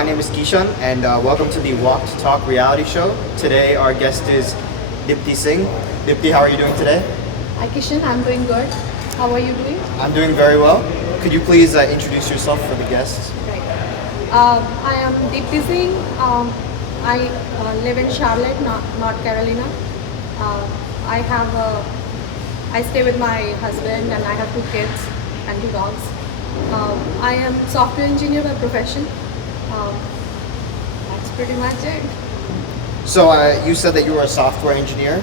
my name is Kishan, and welcome to the Walk to Talk reality show. Today, our guest is Deepti Singh. Deepti, how are you doing today? Hi Kishan, I'm doing good. How are you doing? I'm doing very well. Could you please introduce yourself for the guests? Right. I am Deepti Singh. I live in Charlotte, North Carolina. I have I stay with my husband and I have two kids and two dogs. I am software engineer by profession. That's pretty much it. So you said that you were a software engineer.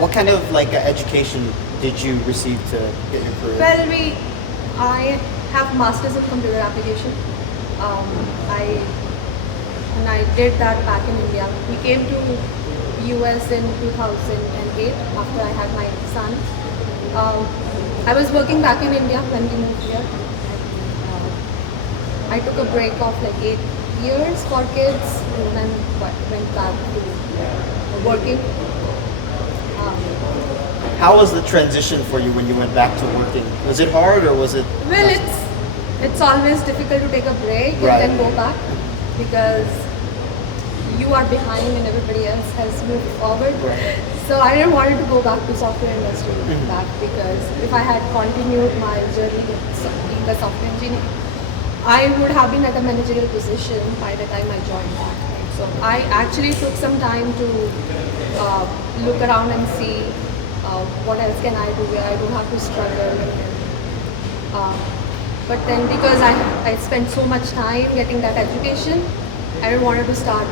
What kind of education did you receive to get your career? Well, I have masters in computer application. And I did that back in India. We came to US in 2008 after I had my son. I was working back in India when we moved here. I took a break of like 8 years for kids and then went back to working. How was the transition for you when you went back to working? Was it hard or was it? Well, it's always difficult to take a break Right. and then go back because you are behind and everybody else has moved forward. Right. So I didn't want to go back to software industry Mm-hmm. back because if I had continued my journey with being a software engineer, I would have been at a managerial position by the time I joined back. Right? So I actually took some time to look around and see what else can I do where I don't have to struggle. But then because I spent so much time getting that education, I didn't want to start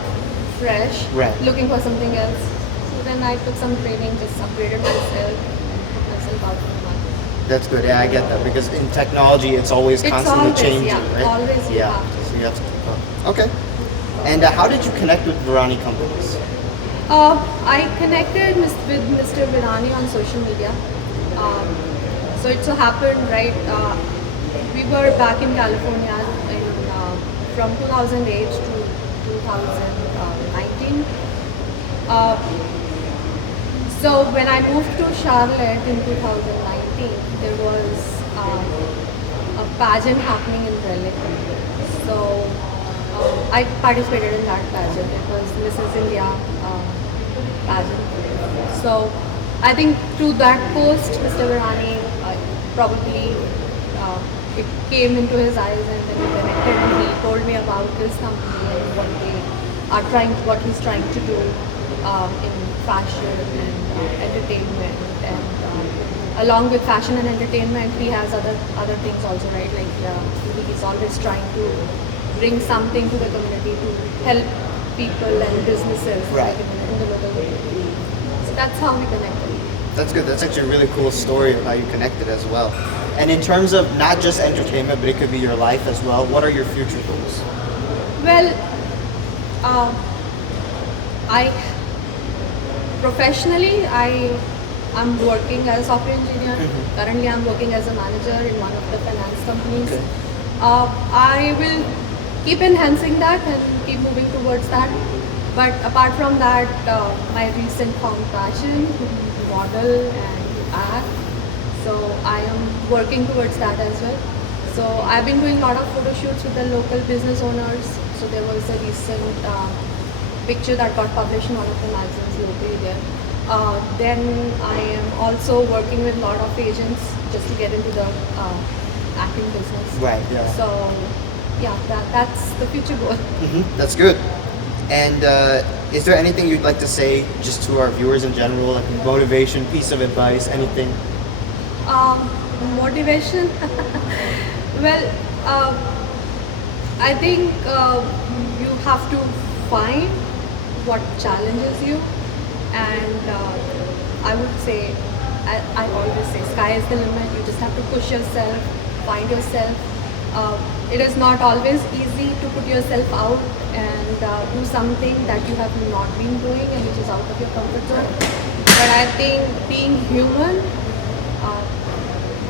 fresh, Right. looking for something else. So then I took some training, just upgraded myself, and put myself out in the market. That's good. Yeah, I get that because in technology, it's always It's constantly always, changing, yeah, right? always you Yeah. have to. So you have to keep up. Okay. And how did you connect with Virani companies? I connected with Mr. Virani on social media. So it so happened, right? We were back in California from 2008 to 2019. So when I moved to Charlotte in 2019, there was a pageant happening in Raleigh. So I participated in that pageant. It was Mrs. India pageant. So I think through that post, Mr. Virani probably it came into his eyes and then he connected and he told me about his company and what he's trying to do in fashion and entertainment and along with fashion and entertainment he has other things also, right? Like he's always trying to bring something to the community to help people and businesses Right. in the local community. So that's how we connected. That's good. That's actually a really cool story of how you connected as well. And in terms of not just entertainment, but it could be your life as well, what are your future goals? Well, I professionally I'm working as a software engineer. Mm-hmm. Currently, I'm working as a manager in one of the finance companies. Okay. I will keep enhancing that and keep moving towards that. But apart from that, my recent found passion to model and to act. So I am working towards that as well. So I've been doing a lot of photo shoots with the local business owners. So there was a recent picture that got published in one of the magazines locally there. Then I am also working with a lot of agents just to get into the acting business. Right, yeah. So yeah, that's the future goal. That's good. And is there anything you'd like to say just to our viewers in general, like motivation, piece of advice, anything? Motivation. Well, I think you have to find what challenges you, and I would say, I always say, sky is the limit. You just have to push yourself, find yourself. It is not always easy to put yourself out and do something that you have not been doing and which is out of your comfort zone. But I think being human,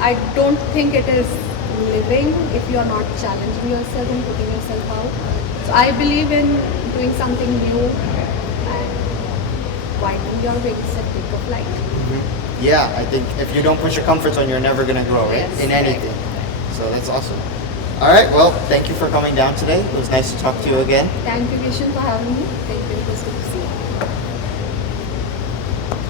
I don't think it is living if you are not challenging yourself and putting yourself out. So I believe in doing something new and widening your wings and take a flight. Yeah, I think if you don't push your comfort zone, you're never going to grow, right? Yes, In right. anything. So that's awesome. All right. Well, thank you for coming down today. It was nice to talk to you again. Thank you, Kishan, for having me. Thank